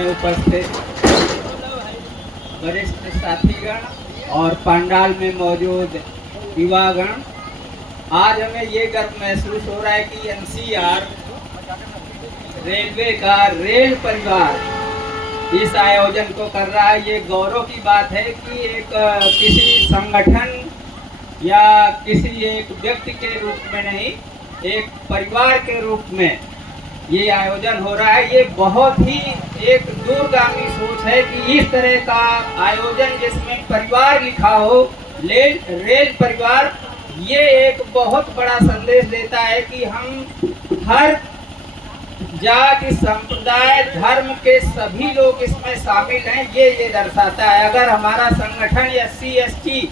में उपस्थित वरिष्ठ साथीगण और पंडाल में मौजूद युवागण, आज हमें ये गर्व महसूस हो रहा है कि एनसीआर रेलवे का रेल परिवार इस आयोजन को कर रहा है। ये गौरव की बात है कि एक किसी संगठन या किसी एक व्यक्ति के रूप में नहीं, एक परिवार के रूप में ये आयोजन हो रहा है। ये बहुत ही एक दूरगामी सोच है कि इस तरह का आयोजन जिसमें परिवार लिखा हो, रेल परिवार, ये एक बहुत बड़ा संदेश देता है कि हम हर जाति, संप्रदाय, धर्म के सभी लोग इसमें शामिल हैं। ये दर्शाता है। अगर हमारा संगठन SC ST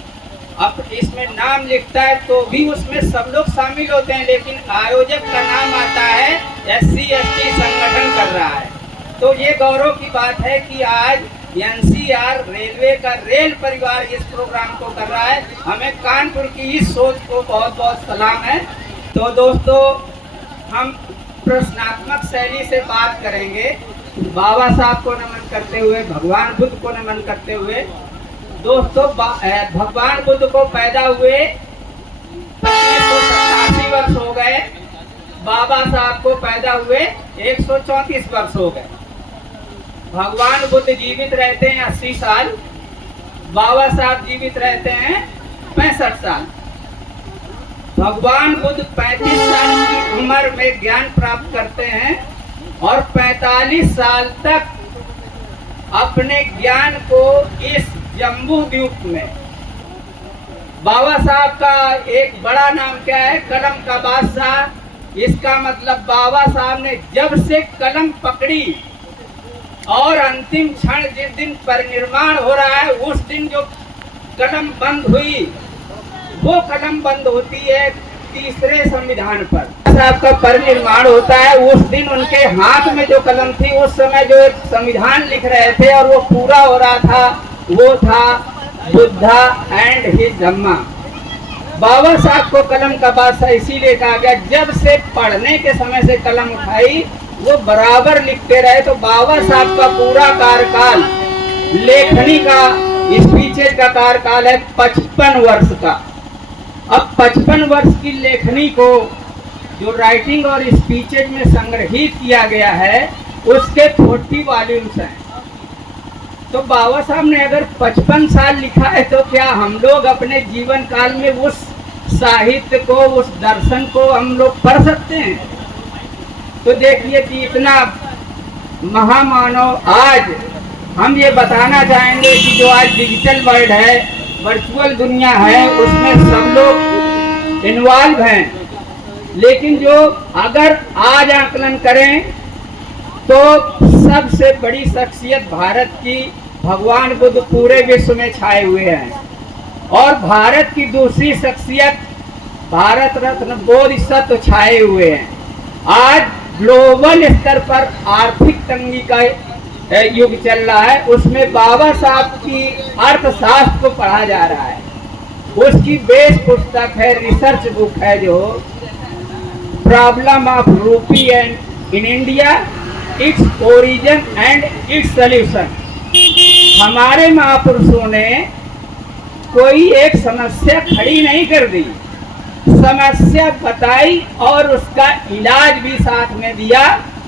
अब इसमें नाम लिखता है तो भी उसमें सब लोग शामिल होते हैं, लेकिन आयोजक का नाम आता है SC ST संगठन कर रहा है। तो ये गौरव की बात है कि आज NCR रेलवे का रेल परिवार इस प्रोग्राम को कर रहा है। हमें कानपुर की इस सोच को बहुत बहुत सलाम है। तो दोस्तों, हम प्रश्नात्मक शैली से बात करेंगे, बाबा साहब को नमन करते हुए, भगवान बुद्ध को नमन करते हुए। दोस्तों, भगवान बुद्ध को पैदा हुए 2587 वर्ष हो गए, बाबा साहब को पैदा हुए 134 वर्ष हो गए। भगवान बुद्ध जीवित रहते हैं 80 साल, बाबा साहब जीवित रहते हैं 65 साल। भगवान बुद्ध 35 साल की उम्र में ज्ञान प्राप्त करते हैं और 45 साल तक अपने ज्ञान को इस जम्बू द्वीप में, बाबा साहब का एक बड़ा नाम क्या है? कलम का बादशाह। इसका मतलब बाबा साहब ने जब से कलम पकड़ी और अंतिम क्षण जिस दिन परिनिर्वाण हो रहा है, उस दिन जो कलम बंद हुई, वो कलम बंद होती है तीसरे संविधान पर। साहब का परिनिर्वाण होता है, उस दिन उनके हाथ में जो कलम थी, उस समय जो एक संविधान लिख रहे थे और वो पूरा हो रहा था, वो था बुद्धा एंड हिज धम्मा। बाबा साहब को कलम का बादशाह इसीलिए कहा गया, जब से पढ़ने के समय से कलम उठाई वो बराबर लिखते रहे। तो बाबा साहब का पूरा कार्यकाल, लेखनी का, स्पीचेज का कार्यकाल है 55 वर्ष का। अब 55 वर्ष की लेखनी को जो राइटिंग और स्पीचेज में संग्रहित किया गया है, उसके 40 वॉल्यूम्स हैं। तो बाबा साहब ने अगर 55 साल लिखा है, तो क्या हम लोग अपने जीवन काल में उस साहित्य को, उस दर्शन को हम लोग पढ़ सकते हैं? तो देखिए कि इतना महामानव, आज हम ये बताना चाहेंगे कि जो आज डिजिटल वर्ल्ड है, वर्चुअल दुनिया है, उसमें सब लोग इन्वॉल्व हैं, लेकिन जो अगर आज आकलन करें तो सबसे बड़ी शख्सियत भारत की भगवान बुद्ध पूरे विश्व में छाए हुए हैं। और भारत की दूसरी शख्सियत भारत रत्न बोधिसत्व छाए हुए हैं। आज ग्लोबल स्तर पर आर्थिक तंगी का युग चल रहा है, उसमें बाबा साहब की अर्थशास्त्र को पढ़ा जा रहा है। उसकी बेस पुस्तक है, रिसर्च बुक है, जो problem of rupee and in India, its origin and it's solution. हमारे महापुरुषों ने कोई एक समस्या खड़ी नहीं कर दी, समस्या बताई और उसका इलाज भी साथ में दिया।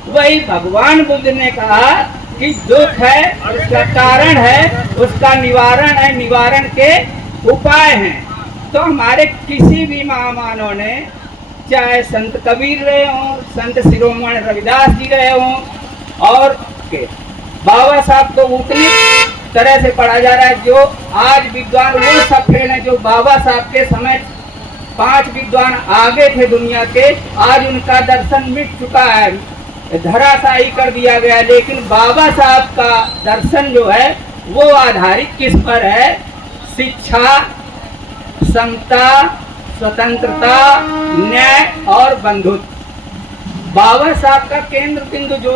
वही भगवान बुद्ध ने कहा कि दुख है, उसका कारण है, उसका निवारण है, निवारण के उपाय हैं। तो हमारे किसी भी महामानव ने, चाहे संत कबीर रहे हों, संत शिरोमणि रविदास जी रहे हों, और के बाबा साहब को उतनी तरह से पढ़ा जा रहा है। जो आज विद्वान वो सब फेल हैं जो बाबा साहब के समय 5 विद्वान आगे थे दुनिया के, आज उनका दर्शन मिट चुका है, धराशायी कर दिया गया। लेकिन बाबा साहब का दर्शन जो है वो आधारित किस पर है? शिक्षा, समता, स्वतंत्रता, न्याय और बंधुत्व। बाबा साहब का केंद्र बिंदु जो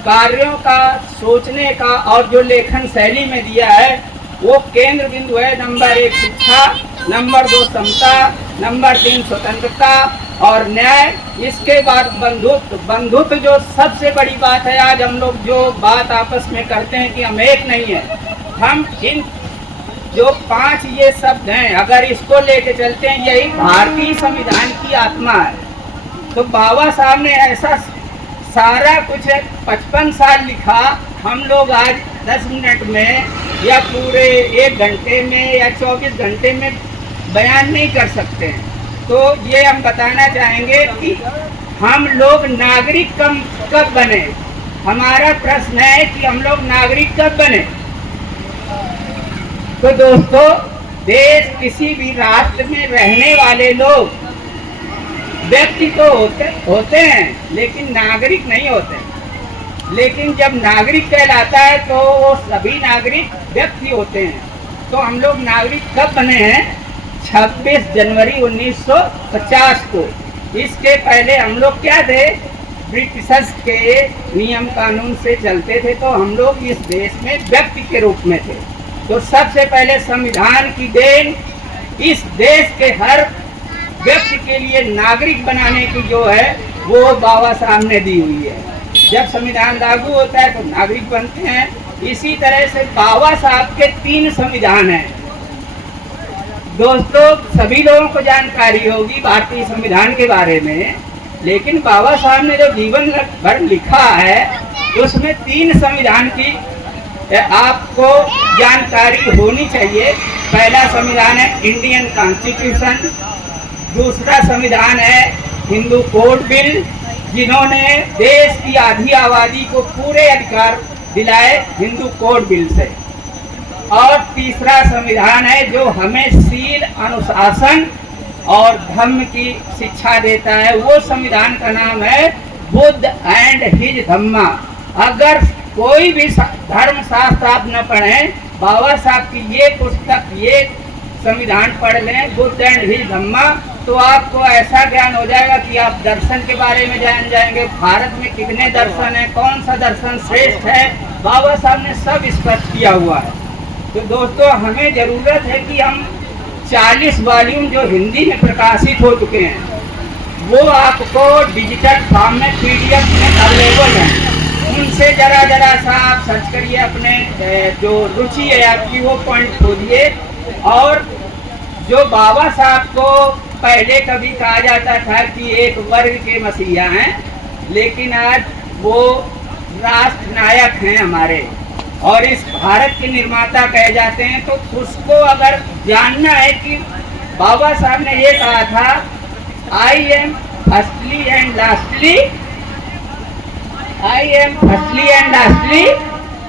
कार्यों का, सोचने का और जो लेखन शैली में दिया है, वो केंद्र बिंदु है नंबर 1 शिक्षा, नंबर 2 समता, नंबर 3 स्वतंत्रता और न्याय। इसके बाद बंधुत्व। बंधुत्व जो सबसे बड़ी बात है। आज हम लोग जो बात आपस में करते हैं कि हम एक नहीं है, हम इन जो 5 ये शब्द हैं, अगर इसको लेके चलते हैं, यही भारतीय संविधान की आत्मा है। तो बाबा साहब ने ऐसा सारा कुछ 55 साल लिखा, हम लोग आज 10 मिनट में या पूरे 1 घंटे में या 24 घंटे में बयान नहीं कर सकते हैं। तो ये हम बताना चाहेंगे कि हम लोग नागरिक कब बने। हमारा प्रश्न है कि हम लोग नागरिक कब बने। तो दोस्तों, देश किसी भी राष्ट्र में रहने वाले लोग व्यक्ति तो होते हैं, लेकिन नागरिक नहीं होते। लेकिन जब नागरिक कहलाता है तो वो सभी नागरिक व्यक्ति होते हैं। तो हम लोग नागरिक कब बने हैं? 26 जनवरी 1950 को। इसके पहले हम लोग क्या थे? ब्रिटिशर्स के नियम कानून से चलते थे, तो हम लोग इस देश में व्यक्ति के रूप में थे। तो सबसे पहले संविधान की देन इस देश के हर व्यक्ति के लिए नागरिक बनाने की जो है वो बाबा साहब ने दी हुई है। जब संविधान लागू होता है तो नागरिक बनते हैं। इसी तरह से बाबा साहब के 3 संविधान हैं। दोस्तों, सभी लोगों को जानकारी होगी भारतीय संविधान के बारे में, लेकिन बाबा साहब ने जो जीवन भर लिखा है उसमें 3 संविधान की आपको जानकारी होनी चाहिए। पहला संविधान है इंडियन कॉन्स्टिट्यूशन, दूसरा संविधान है हिंदू कोड बिल, जिन्होंने देश की आधी आबादी को पूरे अधिकार दिलाए हिंदू कोड बिल से, और तीसरा संविधान है जो हमें शील, अनुशासन और धर्म की शिक्षा देता है। वो संविधान का नाम है बुद्ध एंड हिज धम्मा। अगर कोई भी धर्म शास्त्र आप न पढ़ें, बाबा साहब की ये पुस्तक, ये संविधान पढ़ लें, बुद्ध एंड हिज धम्मा, तो आपको ऐसा ज्ञान हो जाएगा कि आप दर्शन के बारे में जान जाएंगे। भारत में कितने दर्शन हैं, कौन सा दर्शन श्रेष्ठ है, बाबा साहब ने सब स्पष्ट किया हुआ है। तो दोस्तों, हमें ज़रूरत है कि हम 40 वॉल्यूम जो हिंदी में प्रकाशित हो चुके हैं वो आपको डिजिटल फॉर्म में PDF में अवेलेबल हैं। उनसे जरा सा आप सर्च करिए, अपने जो रुचि है आपकी वो पॉइंट खोजिए। और जो बाबा साहब को पहले कभी कहा जाता था कि एक वर्ग के मसीहा हैं, लेकिन आज वो राष्ट्र नायक हैं हमारे और इस भारत के निर्माता कहे जाते हैं। तो उसको अगर जानना है कि बाबा साहब ने ये कहा था, I am firstly and lastly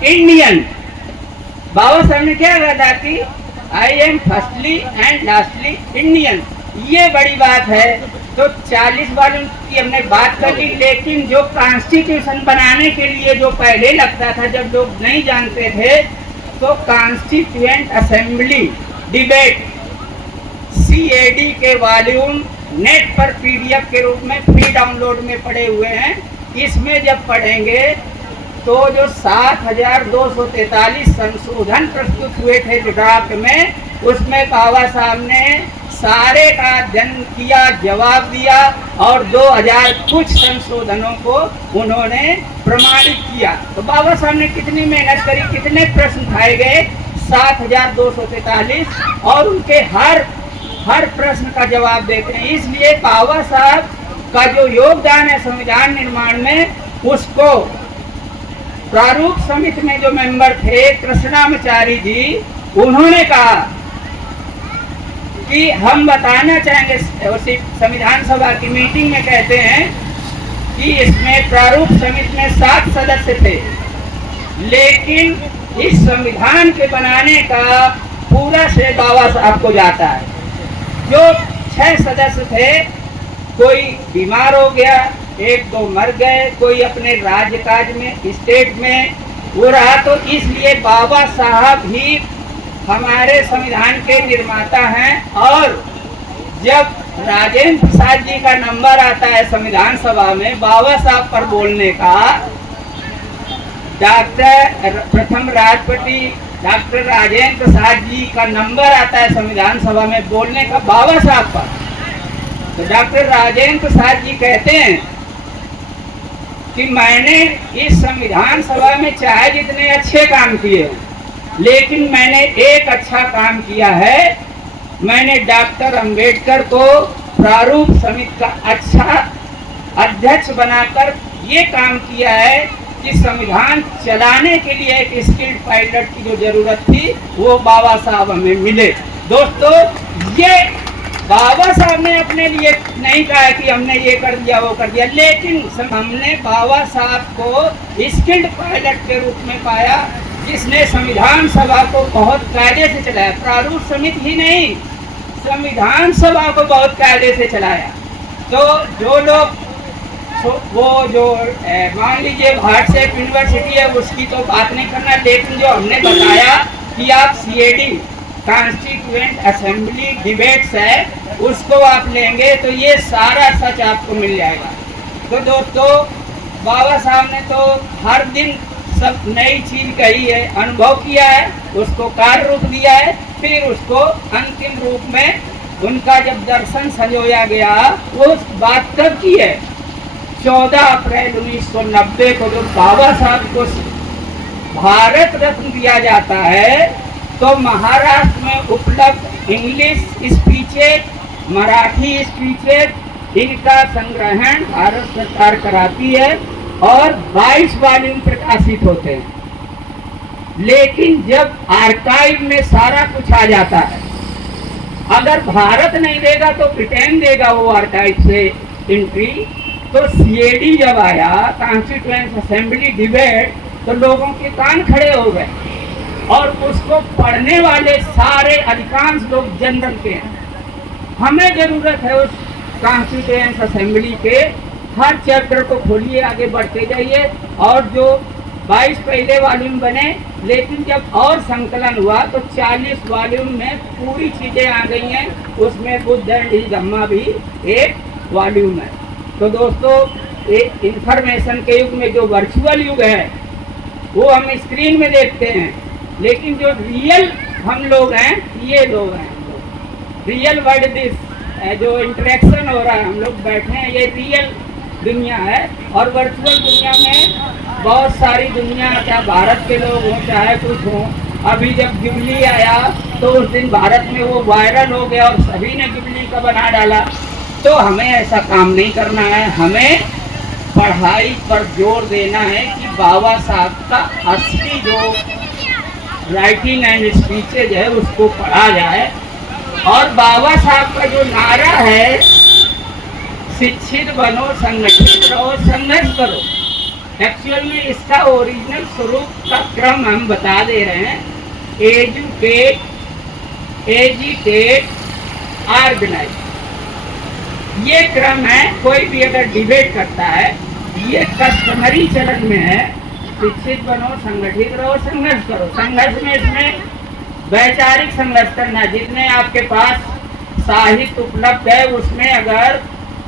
Indian. Baba Sahab ने क्या कहा था कि I am firstly and lastly Indian. ये बड़ी बात है। तो 40 वॉल्यूम की हमने बात कर ली, लेकिन जो कॉन्स्टिट्यूशन बनाने के लिए जो पहले लगता था, जब लोग नहीं जानते थे, तो कॉन्स्टिट्यूएंट असेंबली डिबेट CAD के वॉल्यूम नेट पर PDF के रूप में फ्री डाउनलोड में पड़े हुए हैं। इसमें जब पढ़ेंगे तो जो 7243 संशोधन प्रस्तुत हुए थे ड्राफ्ट में, उसमें बाबा साहब ने सारे का अध्ययन किया, जवाब दिया और 2000 कुछ संशोधनों को उन्होंने प्रमाणित किया। तो बाबा साहब ने कितनी मेहनत करी, कितने प्रश्न उठाए गए, 7243, और उनके हर प्रश्न का जवाब देते हैं। इसलिए बाबा साहब का जो योगदान है संविधान निर्माण में, उसको प्रारूप समिति में जो मेंबर थे कृष्णाचार्य जी, उन्होंने कहा कि हम बताना चाहेंगे, संविधान सभा की मीटिंग में कहते हैं कि इसमें प्रारूप समिति में 7 सदस्य थे, लेकिन इस संविधान के बनाने का पूरा श्रेय बाबा साहब को जाता है। जो 6 सदस्य थे, कोई बीमार हो गया, 1-2 मर गए, कोई अपने राज्य काज में स्टेट में वो रहा, तो इसलिए बाबा साहब ही हमारे संविधान के निर्माता हैं। और जब राजेंद्र प्रसाद जी का नंबर आता है संविधान सभा में बाबा साहब पर बोलने का, डॉक्टर प्रथम राष्ट्रपति डॉक्टर राजेंद्र प्रसाद जी का नंबर आता है संविधान सभा में बोलने का बाबा साहब का, तो डॉक्टर राजेंद्र प्रसाद जी कहते हैं कि मैंने इस संविधान सभा में चाहे जितने अच्छे काम किए हैं, लेकिन मैंने एक अच्छा काम किया है, मैंने डॉक्टर अंबेडकर को प्रारूप समिति का अच्छा अध्यक्ष बनाकर ये काम किया है कि संविधान चलाने के लिए एक स्किल्ड पायलट की जो जरूरत थी वो बाबा साहब हमें मिले। दोस्तों, ये बाबा साहब ने अपने लिए नहीं कहा कि हमने ये कर दिया वो कर दिया, लेकिन हमने बाबा साहब को स्किल्ड पायलट के रूप में पाया, जिसने संविधान सभा को बहुत कायदे से चलाया। प्रारूप समिति ही नहीं, संविधान सभा को बहुत कायदे से चलाया। तो जो लोग वो जो मान लीजिए व्हाट्सएप यूनिवर्सिटी है उसकी तो बात नहीं करना, लेकिन जो हमने बताया कि आप सीएडी कॉन्स्टिट्यूएंट असेंबली डिबेट्स है उसको आप लेंगे तो ये सारा सच आपको मिल जाएगा। तो दोस्तों, बाबा साहब ने तो हर दिन सब नई चीज कही है, अनुभव किया है, उसको कार्य रूप दिया है, फिर उसको अंतिम रूप में उनका जब दर्शन संजोया गया वो बात कब की है, 14 अप्रैल 1990 को जब बाबा साहब को भारत रत्न दिया जाता है तो महाराष्ट्र में उपलब्ध इंग्लिश स्पीचेज, मराठी स्पीचेज इनका संग्रहण भारत सरकार कराती है और 22 वॉल्यूम प्रकाशित होते हैं। लेकिन जब आर्काइव में सारा कुछ आ जाता है, अगर भारत नहीं देगा तो ब्रिटेन देगा वो आर्काइव से एंट्री, तो सीएडी जब आया कॉन्स्टिट्यूएंट असेंबली डिबेट तो लोगों के कान खड़े हो गए और उसको पढ़ने वाले सारे अधिकांश लोग जनरल के हैं। हमें जरूरत है उस कॉन्स्टिट्यूएंट असेंबली के हर चैप्टर को खोलिए, आगे बढ़ते जाइए और जो 22 पहले वॉल्यूम बने, लेकिन जब और संकलन हुआ तो 40 वॉल्यूम में पूरी चीजें आ गई हैं, उसमें बुद्ध एंड धम्मा भी एक वॉल्यूम है। तो दोस्तों, एक इंफॉर्मेशन के युग में जो वर्चुअल युग है वो हम स्क्रीन में देखते हैं, लेकिन जो रियल हम लोग हैं ये लोग हैं, रियल वर्ल्ड दिस जो इंटरेक्शन हो रहा है, हम लोग बैठे हैं, ये रियल दुनिया है। और वर्चुअल दुनिया में बहुत सारी दुनिया, चाहे भारत के लोग हों चाहे कुछ हों, अभी जब गिबली आया तो उस दिन भारत में वो वायरल हो गया और सभी ने गिबली का बना डाला। तो हमें ऐसा काम नहीं करना है, हमें पढ़ाई पर जोर देना है कि बाबा साहब का असली जो राइटिंग एंड स्पीचेज है उसको पढ़ा जाए। और बाबा साहब का जो नारा है, शिक्षित बनो, संगठित रहो, संघर्ष करो, एक्चुअल में इसका ओरिजिनल स्वरूप का क्रम हम बता दे रहे हैं। एजुकेट, एजिटेट, ऑर्गेनाइज, ये क्रम है। कोई भी अगर डिबेट करता है ये कस्टमरी चलन में है, शिक्षित बनो, संगठित रहो, संघर्ष करो। संघर्ष में इसमें वैचारिक संघर्ष करना, जितने आपके पास साहित्य उपलब्ध है उसमें अगर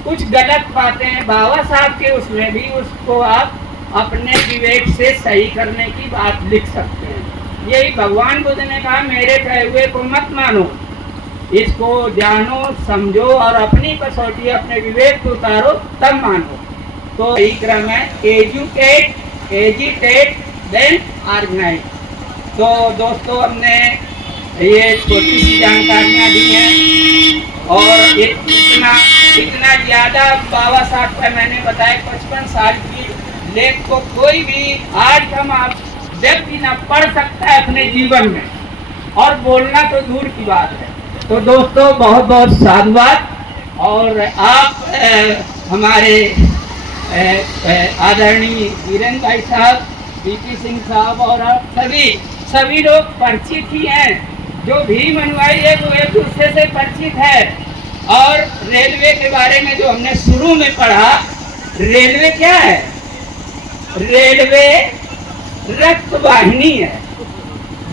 कुछ गलत बातें हैं बाबा साहब के, उसमें भी उसको आप अपने विवेक से सही करने की बात लिख सकते हैं। यही भगवान बुद्ध ने कहा, मेरे कहे हुए को मत मानो, इसको जानो, समझो और अपनी कसौटी अपने विवेक को उतारो तब मानो। तो यही क्रम है, एजुकेट, एजिटेट, देन ऑर्गेनाइज। तो दोस्तों, हमने ये छोटी सी जानकारियाँ दी हैं और इतना ज़्यादा बाबा साहब का मैंने बताया 55 साल की लेख को कोई भी आज हम आप व्यक्ति न पढ़ सकता है अपने जीवन में, और बोलना तो दूर की बात है। तो दोस्तों, बहुत बहुत साधुवाद। और आप हमारे आदरणीय वीरेंद्र भाई साहब, बीपी सिंह साहब और आप सभी लोग परिचित ही हैं। जो भीम अनुयायी है वो एक दूसरे से परिचित है। और रेलवे के बारे में जो हमने शुरू में पढ़ा, रेलवे क्या है? रेलवे रक्त वाहिनी है,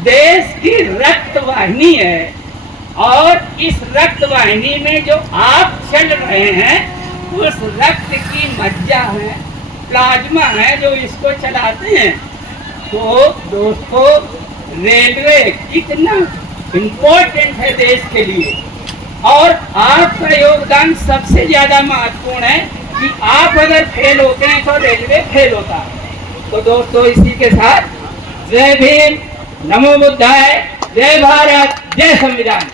देश की रक्त वाहिनी है। और इस रक्त वाहिनी में जो आप चल रहे हैं उस रक्त की मज्जा है, प्लाज्मा है जो इसको चलाते हैं। तो दोस्तों, रेलवे कितना इम्पोर्टेंट है देश के लिए, और आपका योगदान सबसे ज्यादा महत्वपूर्ण है कि आप अगर फेल होते हैं तो रेलवे फेल होता है। तो दोस्तों, इसी के साथ जय भीम, नमो बुद्धाय, जय भारत, जय संविधान।